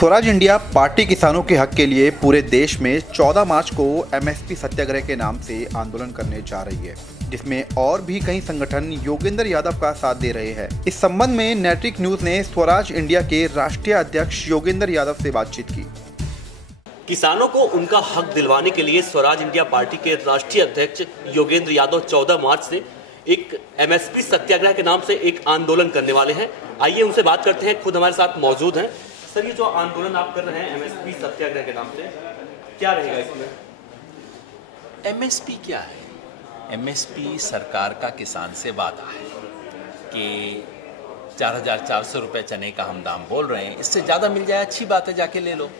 Swaraj India party किसानों के हक के लिए पूरे देश में 14 मार्च को एमएसपी सत्याग्रह के नाम से आंदोलन करने जा रही है, जिसमें और भी कई संगठन योगेंद्र यादव का साथ दे रहे हैं। इस संबंध में नेटरिक न्यूज ने स्वराज इंडिया के राष्ट्रीय अध्यक्ष योगेंद्र यादव से बातचीत की। किसानों को उनका हक दिलवाने के लिए स्वराज इंडिया पार्टी के राष्ट्रीय अध्यक्ष योगेंद्र यादव 14 मार्च से एक एमएसपी सत्याग्रह के नाम से एक आंदोलन करने वाले हैं। आइए उनसे बात करते हैं, खुद हमारे साथ मौजूद हैं। सर, ये जो आंदोलन आप कर रहे हैं एमएसपी सत्याग्रह के नाम से, क्या रहेगा इसमें? एमएसपी क्या है? एमएसपी सरकार का किसान से वादा है कि 4,400 रुपये चने का हम दाम बोल रहे हैं। इससे ज़्यादा मिल जाए अच्छी बात है, जाके ले लो,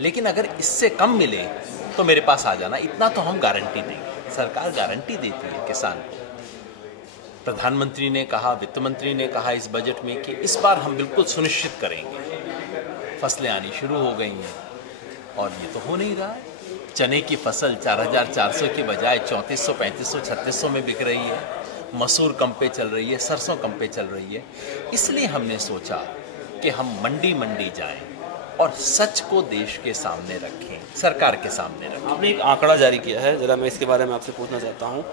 लेकिन अगर इससे कम मिले तो मेरे पास आ जाना, इतना तो हम गारंटी देंगे। सरकार गारंटी देती है किसान को। प्रधानमंत्री ने कहा, वित्त मंत्री ने कहा इस बजट में कि इस बार हम बिल्कुल सुनिश्चित करेंगे। फसलें आनी शुरू हो गई हैं और ये तो हो नहीं रहा है। चने की फसल 4,400 की बजाय 3,400, 3,500, 3,600 में बिक रही है। मसूर कम पे चल रही है, सरसों कम पे चल रही है। इसलिए हमने सोचा कि हम मंडी मंडी जाएं और सच को देश के सामने रखें, सरकार के सामने रखें। आपने एक आंकड़ा जारी किया है, ज़रा मैं इसके बारे में आपसे पूछना चाहता हूँ।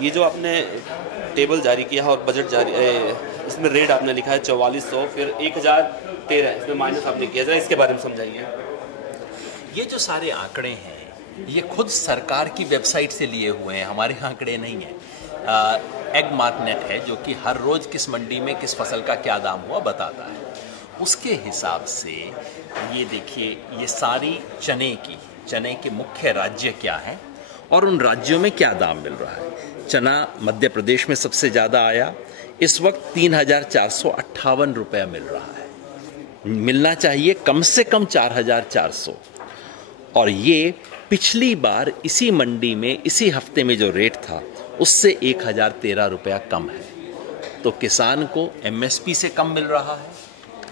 ये जो आपने टेबल जारी किया है और बजट जारी, इसमें रेट आपने लिखा है 4400, फिर 1013, इसमें माइनस आपने किया, ज़रा इसके बारे में समझाइए। ये जो सारे आंकड़े हैं ये खुद सरकार की वेबसाइट से लिए हुए हैं, हमारे आंकड़े नहीं हैं। एग मार्क नेट है जो कि हर रोज़ किस मंडी में किस फसल का क्या दाम हुआ बताता है। उसके हिसाब से ये देखिए, ये सारी चने के मुख्य राज्य क्या हैं और उन राज्यों में क्या दाम मिल रहा है। चना मध्य प्रदेश में सबसे ज़्यादा आया, इस वक्त 3,458 रुपये मिल रहा है। मिलना चाहिए कम से कम 4,400, और ये पिछली बार इसी मंडी में इसी हफ्ते में जो रेट था उससे 1,013 रुपया कम है। तो किसान को एमएसपी से कम मिल रहा है,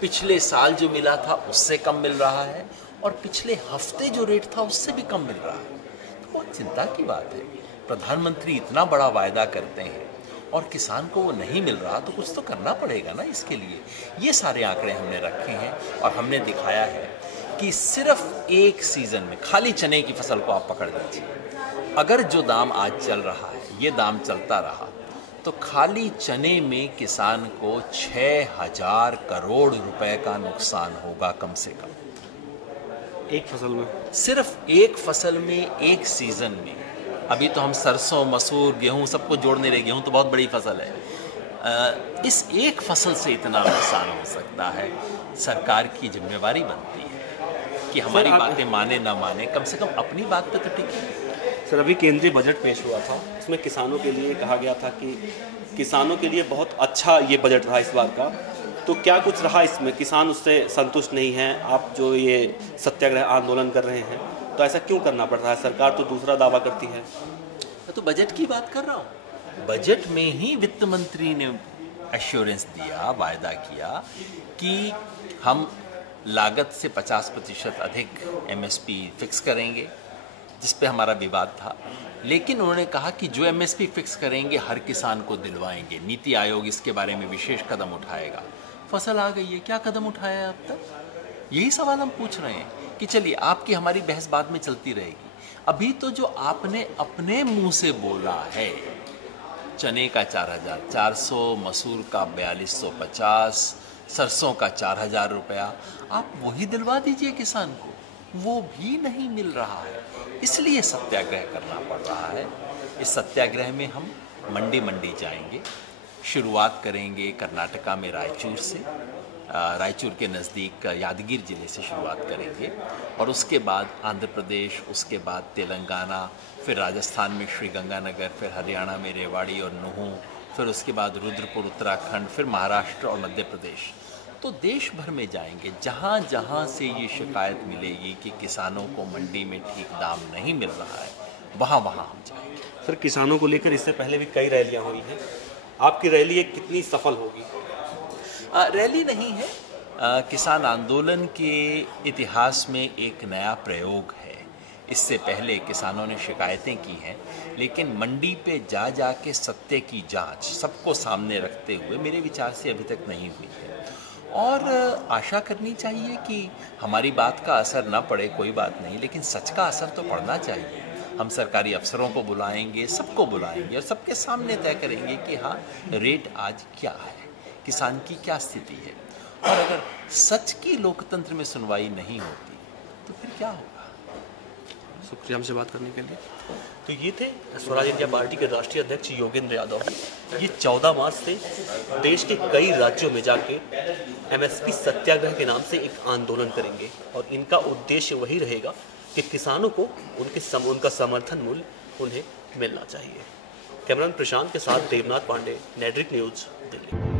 पिछले साल जो मिला था उससे कम मिल रहा है, और पिछले हफ्ते जो रेट था उससे भी कम मिल रहा है। तो बहुत चिंता की बात है। प्रधानमंत्री इतना बड़ा वायदा करते हैं और किसान को वो नहीं मिल रहा, तो कुछ तो करना पड़ेगा ना इसके लिए। ये सारे आंकड़े हमने रखे हैं और हमने दिखाया है कि सिर्फ एक सीज़न में खाली चने की फसल को आप पकड़ लीजिए, अगर जो दाम आज चल रहा है ये दाम चलता रहा तो खाली चने में किसान को 6,000 करोड़ रुपए का नुकसान होगा कम से कम। एक फसल में, सिर्फ एक फसल में, एक सीजन में। अभी तो हम सरसों, मसूर, गेहूं सबको जोड़ने रहे, गेहूं तो बहुत बड़ी फसल है। इस एक फसल से इतना नुकसान हो सकता है। सरकार की जिम्मेवारी बनती है कि हमारी बातें माने ना माने, कम से कम अपनी बात पे तो टिके। सर, अभी केंद्रीय बजट पेश हुआ था, इसमें किसानों के लिए कहा गया था कि किसानों के लिए बहुत अच्छा ये बजट रहा इस बार का। तो क्या कुछ रहा इसमें? किसान उससे संतुष्ट नहीं हैं। आप जो ये सत्याग्रह आंदोलन कर रहे हैं, तो ऐसा क्यों करना पड़ रहा है? सरकार तो दूसरा दावा करती है। मैं तो बजट की बात कर रहा हूँ। बजट में ही वित्त मंत्री ने एश्योरेंस दिया, वायदा किया कि हम लागत से 50% अधिक एमएसपी फिक्स करेंगे, जिस पे हमारा विवाद था। लेकिन उन्होंने कहा कि जो एमएसपी फिक्स करेंगे हर किसान को दिलवाएंगे। नीति आयोग इसके बारे में विशेष कदम उठाएगा। फसल आ गई है, क्या कदम उठाया है अब तक? यही सवाल हम पूछ रहे हैं कि चलिए, आपकी हमारी बहस बाद में चलती रहेगी। अभी तो जो आपने अपने मुंह से बोला है, चने का 4,400, मसूर का 4,250, सरसों का 4,000 रुपया, आप वही दिलवा दीजिए किसान को। वो भी नहीं मिल रहा है, इसलिए सत्याग्रह करना पड़ रहा है। इस सत्याग्रह में हम मंडी मंडी जाएंगे। शुरुआत करेंगे कर्नाटका में रायचूर से, रायचूर के नज़दीक यादगीर ज़िले से शुरुआत करेंगे, और उसके बाद आंध्र प्रदेश, उसके बाद तेलंगाना, फिर राजस्थान में श्रीगंगानगर, फिर हरियाणा में रेवाड़ी और नुहू, फिर उसके बाद रुद्रपुर उत्तराखंड, फिर महाराष्ट्र और मध्य प्रदेश। तो देश भर में जाएंगे, जहाँ जहाँ से ये शिकायत मिलेगी कि किसानों को मंडी में ठीक दाम नहीं मिल रहा है, वहाँ वहाँ हम जाएंगे। सर, किसानों को लेकर इससे पहले भी कई रैलियाँ हुई हैं। आपकी रैली ये कितनी सफल होगी? रैली नहीं है, किसान आंदोलन के इतिहास में एक नया प्रयोग है। इससे पहले किसानों ने शिकायतें की हैं, लेकिन मंडी पे जा के सत्य की जांच सबको सामने रखते हुए मेरे विचार से अभी तक नहीं हुई है। और आशा करनी चाहिए कि हमारी बात का असर ना पड़े, कोई बात नहीं, लेकिन सच का असर तो पड़ना चाहिए। हम सरकारी अफसरों को बुलाएंगे, सबको बुलाएंगे और सबके सामने तय करेंगे कि हाँ, रेट आज क्या है, किसान की क्या स्थिति है। और अगर सच की लोकतंत्र में सुनवाई नहीं होती तो फिर क्या होगा। शुक्रिया हमसे बात करने के लिए। तो ये थे स्वराज इंडिया पार्टी के राष्ट्रीय अध्यक्ष योगेंद्र यादव। ये 14 मार्च से देश के कई राज्यों में जाके एमएसपी सत्याग्रह के नाम से एक आंदोलन करेंगे और इनका उद्देश्य वही रहेगा कि किसानों को उनका समर्थन मूल्य उन्हें मिलना चाहिए। कैमरामैन प्रशांत के साथ देवनाथ पांडे, नेटरिक न्यूज, दिल्ली।